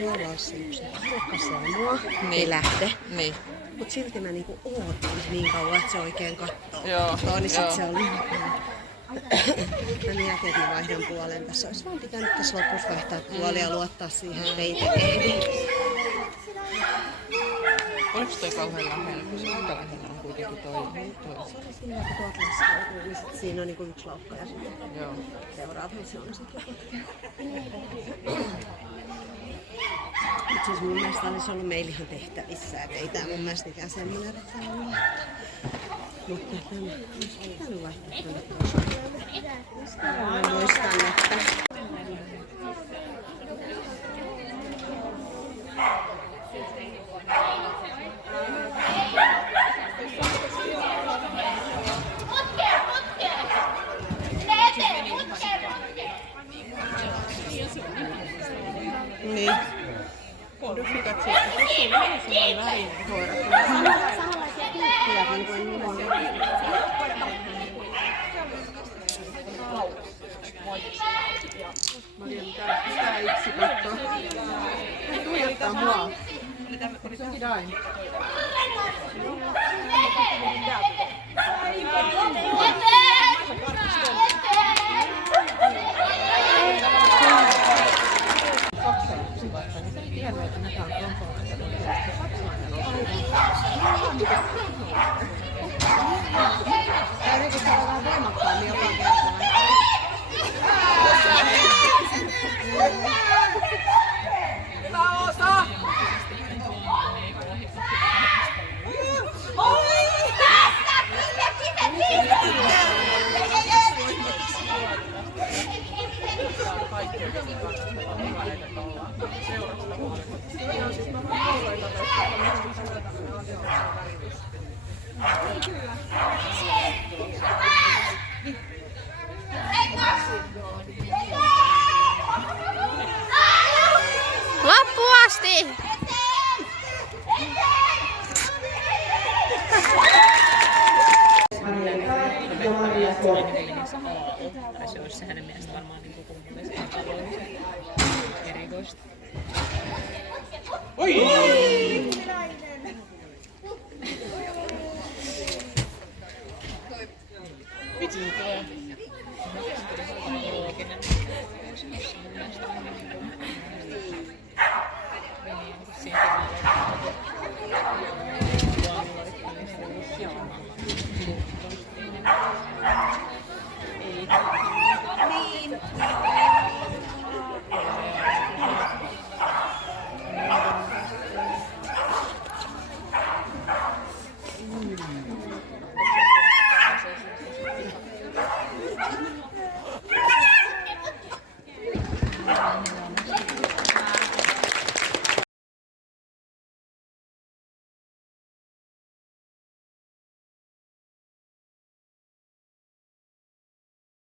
Tuolla olisi yksi halukas mua, ei lähde. Niin. Mut silti mä niinku ootin niin kauan, että se oikein kattoo. Joo, Niin sit joo. se oli. Mä mietin, että mä vaihdan puolen tässä. Olisi vaan pitänyt tässä lopussa vaihtaa puolia ja luottaa siihen, että ei tekee. Oliko toi kauhean lähellä? Kun se aika lähellä on kuitenkin toi. Se oli siinä, kun tuolta laskeutuu, niin sit siinä on niinku yksi laukka ja sitten Joo. seuraava se on sitten Mutta siis mun mielestä olisi ollut meillä ihan tehtävissä, et ei tää mun mielestä ikään semmoinen retra ollut. Mutta tämä olisi pitänyt vaihtaa tuonne toiseen. Mä muistan, että Niin. Dufikat siitä. Siinä on sellainen värin koira. samanlaisia tyyppejä niin kuin minun. Maria, mitä yksi kattoo? Tuijottaa mua. Senkin dain. Täytyykö saada vähän voimakkaammin joka kertaa? Loppuun asti! Se olisi se hänen mielestä varmaan niin kuin erikoista. Oi! Vitsi se tulee.